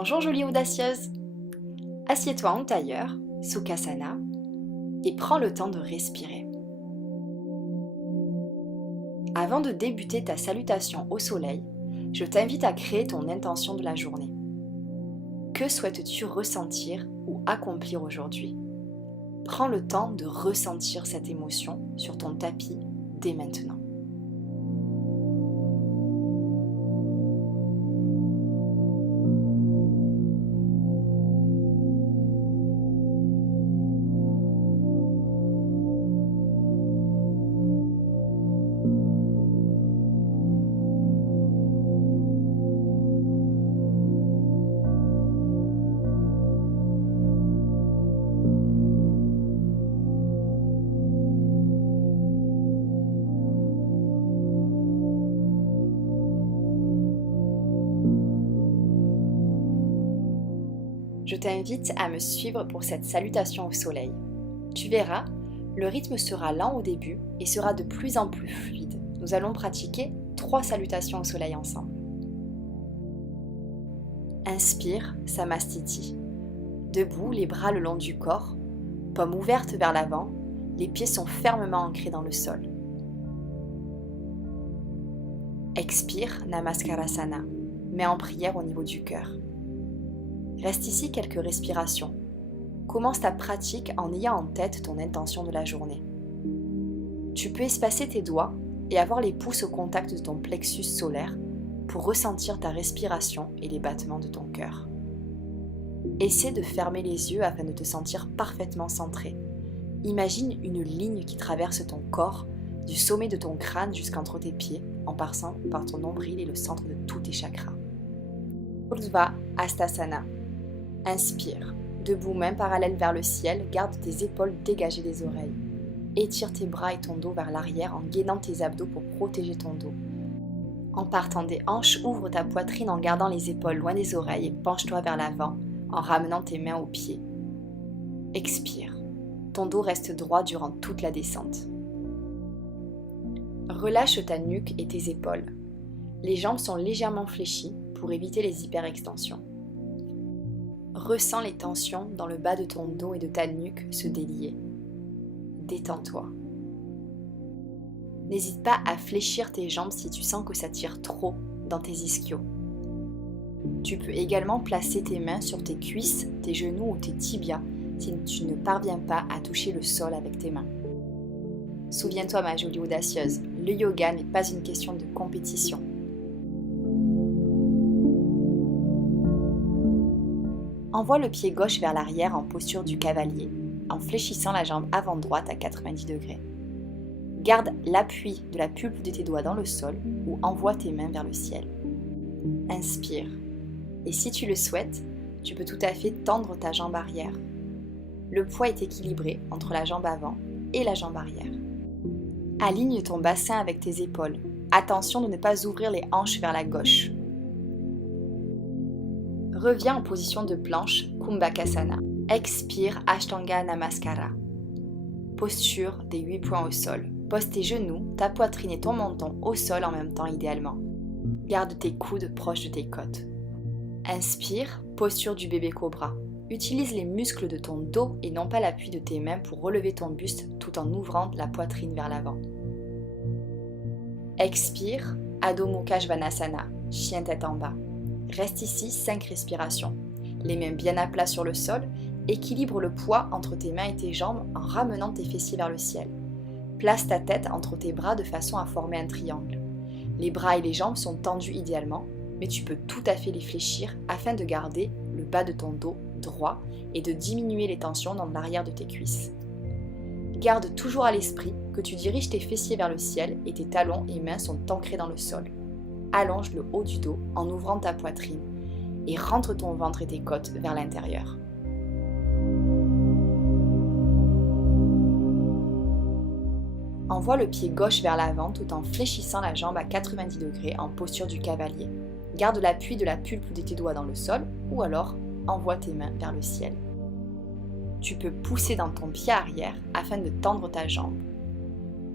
Bonjour jolie audacieuse. Assieds-toi en tailleur, Sukhasana, et prends le temps de respirer. Avant de débuter ta salutation au soleil, je t'invite à créer ton intention de la journée. Que souhaites-tu ressentir ou accomplir aujourd'hui? Prends le temps de ressentir cette émotion sur ton tapis dès maintenant. Je t'invite à me suivre pour cette salutation au soleil. Tu verras, le rythme sera lent au début et sera de plus en plus fluide. Nous allons pratiquer 3 salutations au soleil ensemble. Inspire, Samastiti. Debout, les bras le long du corps, paumes ouvertes vers l'avant, les pieds sont fermement ancrés dans le sol. Expire, Namaskarasana, main en prière au niveau du cœur. Reste ici quelques respirations. Commence ta pratique en ayant en tête ton intention de la journée. Tu peux espacer tes doigts et avoir les pouces au contact de ton plexus solaire pour ressentir ta respiration et les battements de ton cœur. Essaie de fermer les yeux afin de te sentir parfaitement centré. Imagine une ligne qui traverse ton corps, du sommet de ton crâne jusqu'entre tes pieds, en passant par ton nombril et le centre de tous tes chakras. Urdhva Hastasana. Inspire. Debout, main parallèle vers le ciel, garde tes épaules dégagées des oreilles. Étire tes bras et ton dos vers l'arrière en gainant tes abdos pour protéger ton dos. En partant des hanches, ouvre ta poitrine en gardant les épaules loin des oreilles et penche-toi vers l'avant en ramenant tes mains aux pieds. Expire. Ton dos reste droit durant toute la descente. Relâche ta nuque et tes épaules. Les jambes sont légèrement fléchies pour éviter les hyperextensions. Ressens les tensions dans le bas de ton dos et de ta nuque se délier. Détends-toi. N'hésite pas à fléchir tes jambes si tu sens que ça tire trop dans tes ischios. Tu peux également placer tes mains sur tes cuisses, tes genoux ou tes tibias si tu ne parviens pas à toucher le sol avec tes mains. Souviens-toi ma jolie audacieuse, le yoga n'est pas une question de compétition. Envoie le pied gauche vers l'arrière en posture du cavalier, en fléchissant la jambe avant droite à 90 degrés. Garde l'appui de la pulpe de tes doigts dans le sol ou envoie tes mains vers le ciel. Inspire. Et si tu le souhaites, tu peux tout à fait tendre ta jambe arrière. Le poids est équilibré entre la jambe avant et la jambe arrière. Aligne ton bassin avec tes épaules. Attention de ne pas ouvrir les hanches vers la gauche. Reviens en position de planche, Kumbhakasana. Expire, Ashtanga Namaskara. Posture des 8 points au sol. Pose tes genoux, ta poitrine et ton menton au sol en même temps idéalement. Garde tes coudes proches de tes côtes. Inspire, posture du bébé cobra. Utilise les muscles de ton dos et non pas l'appui de tes mains pour relever ton buste tout en ouvrant la poitrine vers l'avant. Expire, Adho Mukha Svanasana, chien tête en bas. Reste ici 5 respirations. Les mains bien à plat sur le sol, équilibre le poids entre tes mains et tes jambes en ramenant tes fessiers vers le ciel. Place ta tête entre tes bras de façon à former un triangle. Les bras et les jambes sont tendus idéalement, mais tu peux tout à fait les fléchir afin de garder le bas de ton dos droit et de diminuer les tensions dans l'arrière de tes cuisses. Garde toujours à l'esprit que tu diriges tes fessiers vers le ciel et tes talons et mains sont ancrés dans le sol. Allonge le haut du dos en ouvrant ta poitrine et rentre ton ventre et tes côtes vers l'intérieur. Envoie le pied gauche vers l'avant tout en fléchissant la jambe à 90 degrés en posture du cavalier. Garde l'appui de la pulpe de tes doigts dans le sol ou alors envoie tes mains vers le ciel. Tu peux pousser dans ton pied arrière afin de tendre ta jambe.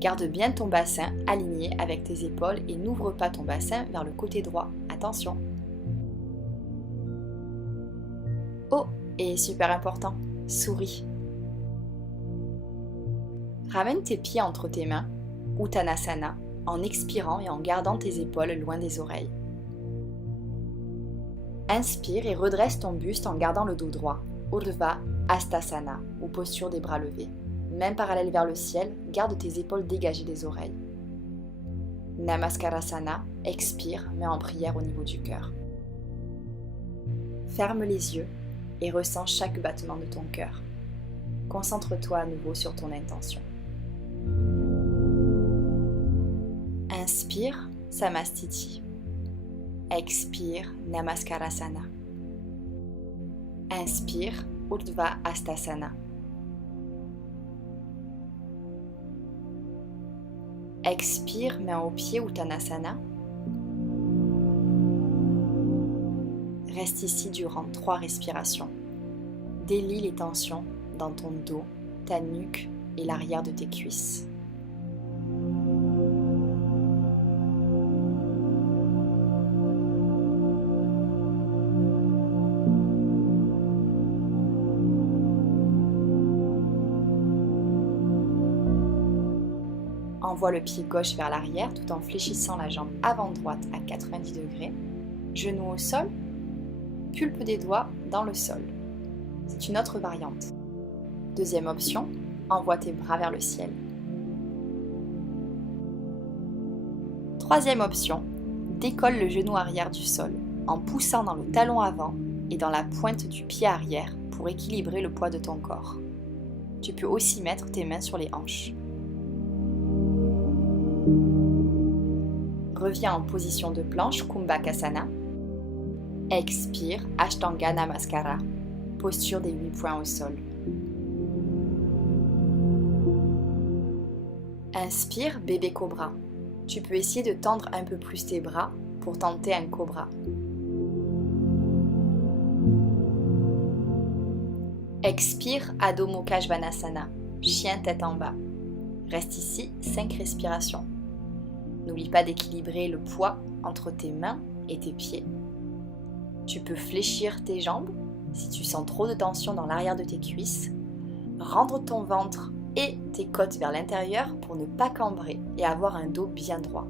Garde bien ton bassin aligné avec tes épaules et n'ouvre pas ton bassin vers le côté droit. Attention! Oh, et super important, souris. Ramène tes pieds entre tes mains, Uttanasana, en expirant et en gardant tes épaules loin des oreilles. Inspire et redresse ton buste en gardant le dos droit, Urdhva Hastasana, ou posture des bras levés. Main parallèle vers le ciel, garde tes épaules dégagées des oreilles. Namaskarasana, expire, main en prière au niveau du cœur. Ferme les yeux et ressens chaque battement de ton cœur. Concentre-toi à nouveau sur ton intention. Inspire, Samastiti. Expire, Namaskarasana. Inspire, Urdhva Hastasana. Expire, main aux pieds, Uttanasana. Reste ici durant 3 respirations. Délie les tensions dans ton dos, ta nuque et l'arrière de tes cuisses. Envoie le pied gauche vers l'arrière tout en fléchissant la jambe avant droite à 90 degrés. Genou au sol, pulpe des doigts dans le sol. C'est une autre variante. Deuxième option, envoie tes bras vers le ciel. Troisième option, décolle le genou arrière du sol en poussant dans le talon avant et dans la pointe du pied arrière pour équilibrer le poids de ton corps. Tu peux aussi mettre tes mains sur les hanches. Reviens en position de planche, Kumbhakasana. Expire, Ashtanga Namaskara, posture des 8 points au sol. Inspire, bébé cobra. Tu peux essayer de tendre un peu plus tes bras pour tenter un cobra. Expire, Adho Mukha Svanasana, chien tête en bas. Reste ici 5 respirations. N'oublie pas d'équilibrer le poids entre tes mains et tes pieds. Tu peux fléchir tes jambes si tu sens trop de tension dans l'arrière de tes cuisses. Rendre ton ventre et tes côtes vers l'intérieur pour ne pas cambrer et avoir un dos bien droit.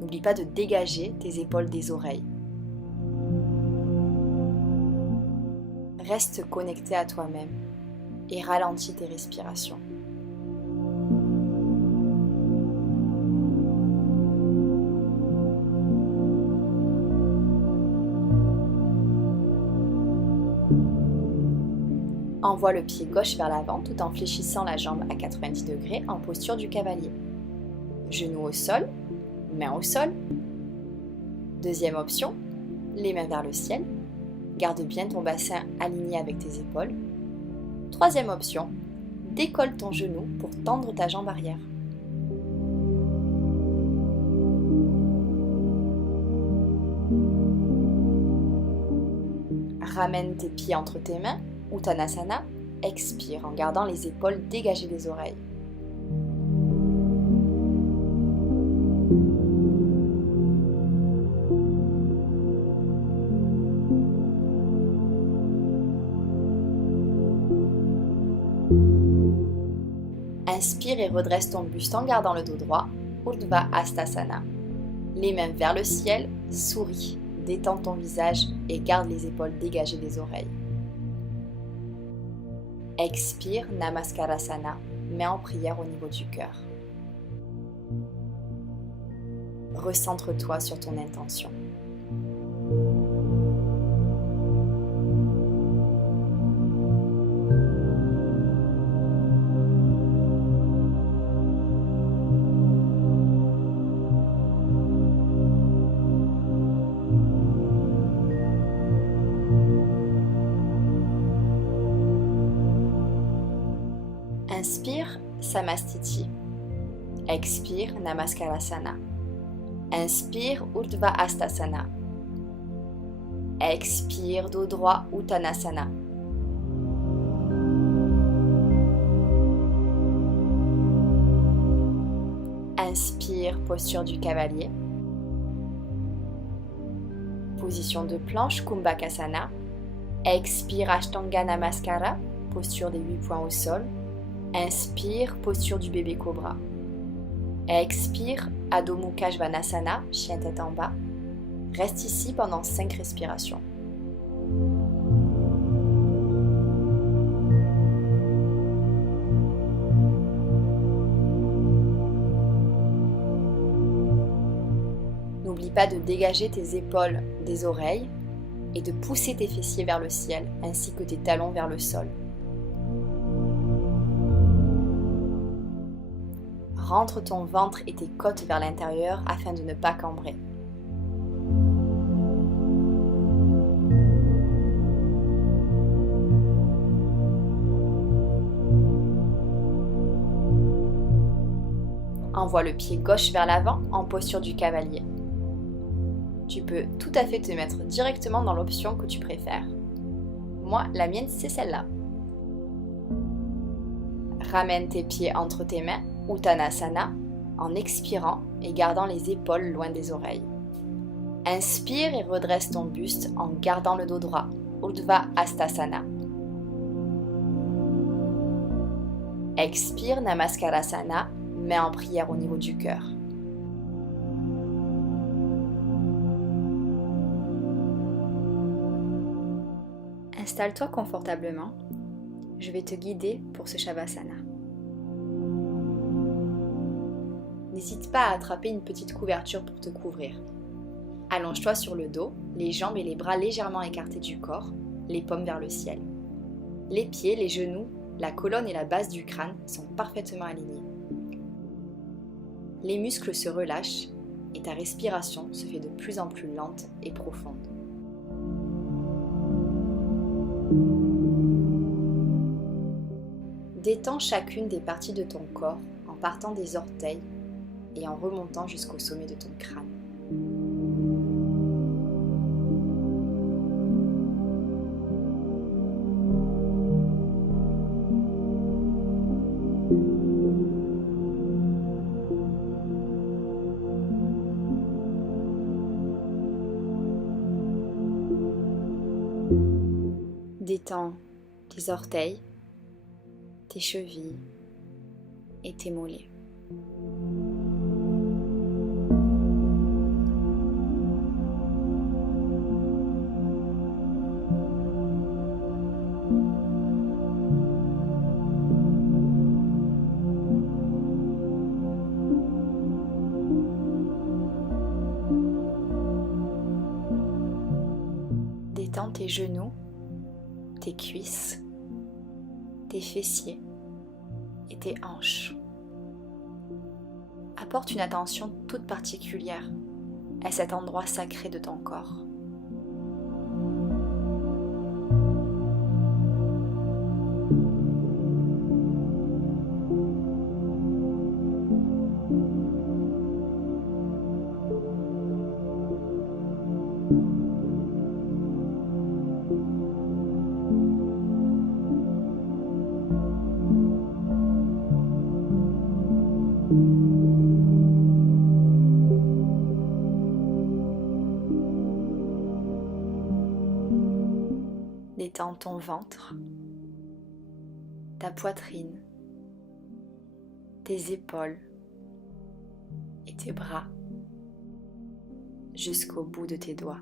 N'oublie pas de dégager tes épaules des oreilles. Reste connecté à toi-même et ralentis tes respirations. Envoie le pied gauche vers l'avant tout en fléchissant la jambe à 90 degrés en posture du cavalier. Genou au sol, main au sol. Deuxième option, les mains vers le ciel. Garde bien ton bassin aligné avec tes épaules. Troisième option, décolle ton genou pour tendre ta jambe arrière. Ramène tes pieds entre tes mains. Uttanasana, expire en gardant les épaules dégagées des oreilles. Inspire et redresse ton buste en gardant le dos droit, Urdhva Hastasana. Les mains vers le ciel, souris, détends ton visage et garde les épaules dégagées des oreilles. Expire, Namaskarasana, main en prière au niveau du cœur. Recentre-toi sur ton intention. Inspire, Samastiti. Expire, Namaskarasana. Inspire, Urdhva Hastasana. Expire, dos droit, Uttanasana. Inspire, posture du cavalier. Position de planche, Kumbhakasana. Expire Ashtanga Namaskara, posture des 8 points au sol. Inspire, posture du bébé cobra. Expire Adho Mukha Svanasana, chien tête en bas. Reste ici pendant 5 respirations. N'oublie pas de dégager tes épaules des oreilles et de pousser tes fessiers vers le ciel ainsi que tes talons vers le sol. Rentre ton ventre et tes côtes vers l'intérieur afin de ne pas cambrer. Envoie le pied gauche vers l'avant en posture du cavalier. Tu peux tout à fait te mettre directement dans l'option que tu préfères. Moi, la mienne, c'est celle-là. Ramène tes pieds entre tes mains, Uttanasana, en expirant et gardant les épaules loin des oreilles. Inspire et redresse ton buste en gardant le dos droit, Urdhva Hastasana. Expire, Namaskarasana, main en prière au niveau du cœur. Installe-toi confortablement. Je vais te guider pour ce Shavasana. N'hésite pas à attraper une petite couverture pour te couvrir. Allonge-toi sur le dos, les jambes et les bras légèrement écartés du corps, les paumes vers le ciel. Les pieds, les genoux, la colonne et la base du crâne sont parfaitement alignés. Les muscles se relâchent et ta respiration se fait de plus en plus lente et profonde. Détends chacune des parties de ton corps en partant des orteils et en remontant jusqu'au sommet de ton crâne. Détends tes orteils, tes chevilles et tes mollets. Détends tes genoux, tes cuisses, tes fessiers et tes hanches. Apporte une attention toute particulière à cet endroit sacré de ton corps. Détends ton ventre, ta poitrine, tes épaules et tes bras jusqu'au bout de tes doigts.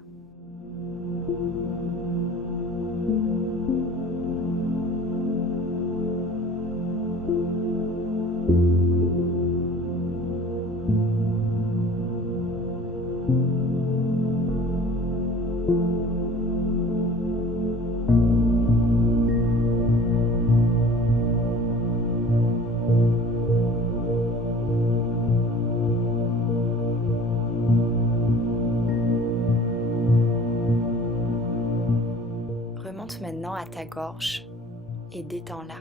Remonte maintenant à ta gorge et détends-la.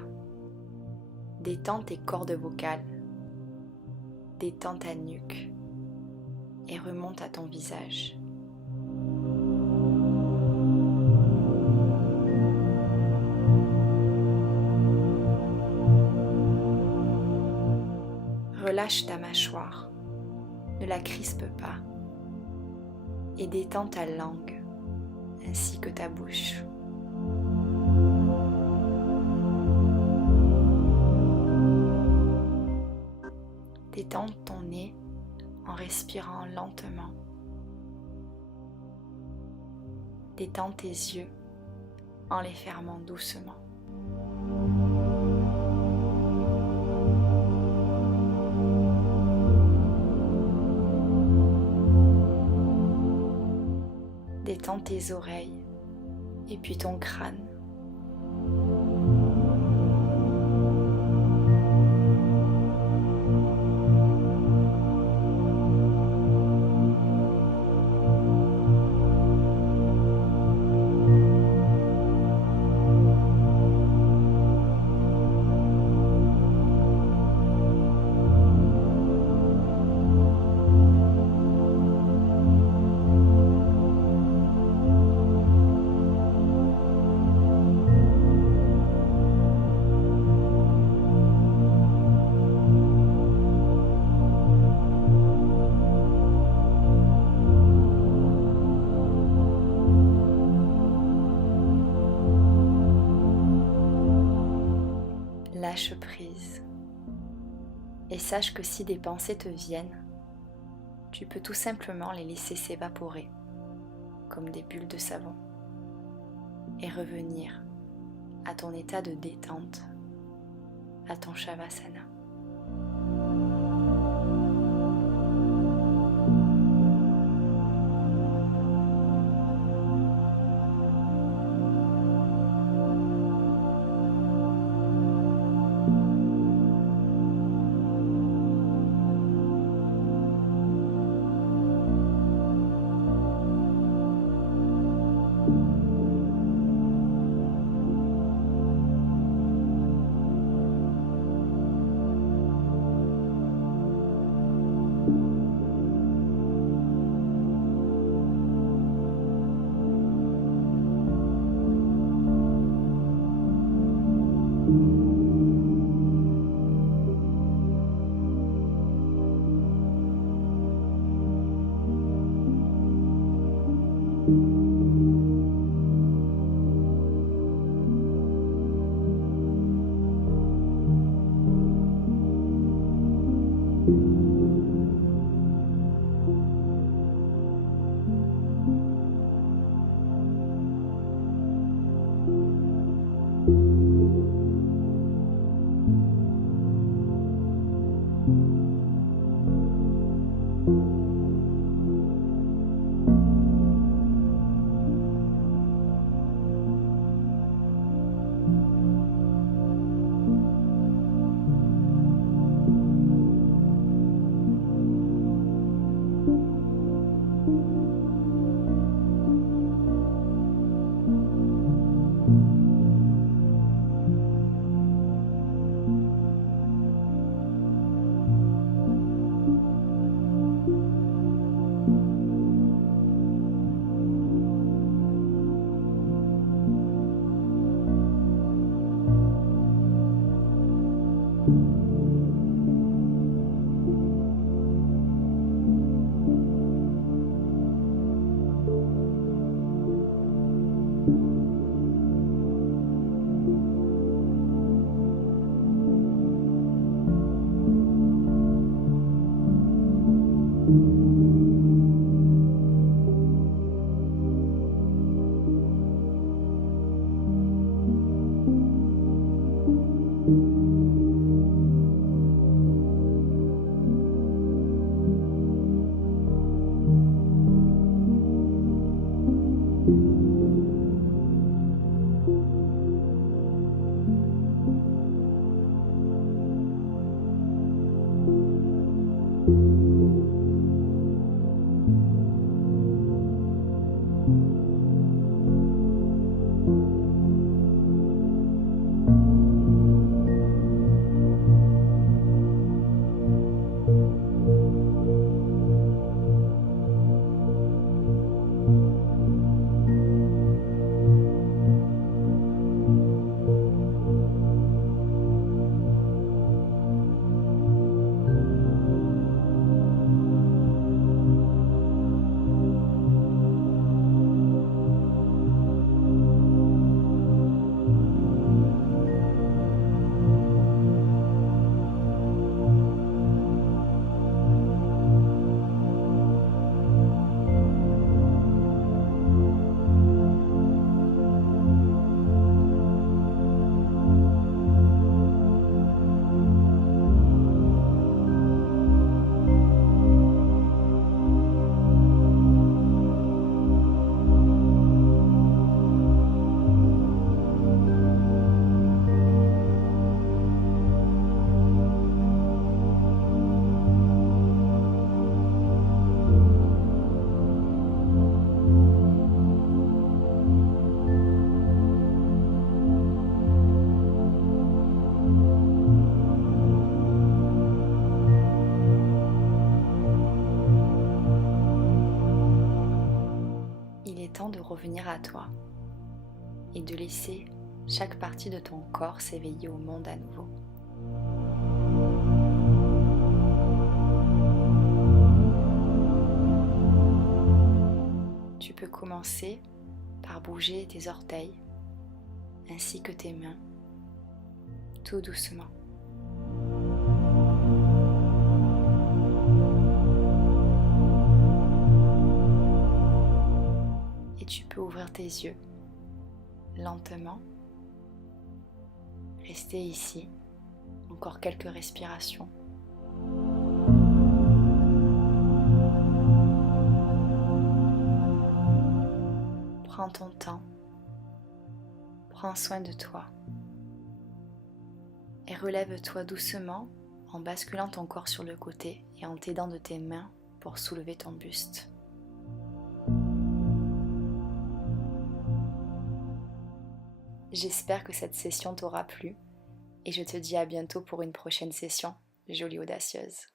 Détends tes cordes vocales, détends ta nuque et remonte à ton visage. Relâche ta mâchoire, ne la crispe pas et détends ta langue ainsi que ta bouche. Détends ton nez en respirant lentement. Détends tes yeux en les fermant doucement. Détends tes oreilles et puis ton crâne. Lâche prise et sache que si des pensées te viennent, tu peux tout simplement les laisser s'évaporer comme des bulles de savon et revenir à ton état de détente, à ton Shavasana. est temps de revenir à toi et de laisser chaque partie de ton corps s'éveiller au monde à nouveau. Tu peux commencer par bouger tes orteils ainsi que tes mains, tout doucement. Et tu peux ouvrir tes yeux lentement. Rester ici, encore quelques respirations. Prends ton temps, prends soin de toi et relève-toi doucement en basculant ton corps sur le côté et en t'aidant de tes mains pour soulever ton buste. J'espère que cette session t'aura plu et je te dis à bientôt pour une prochaine session jolie audacieuse.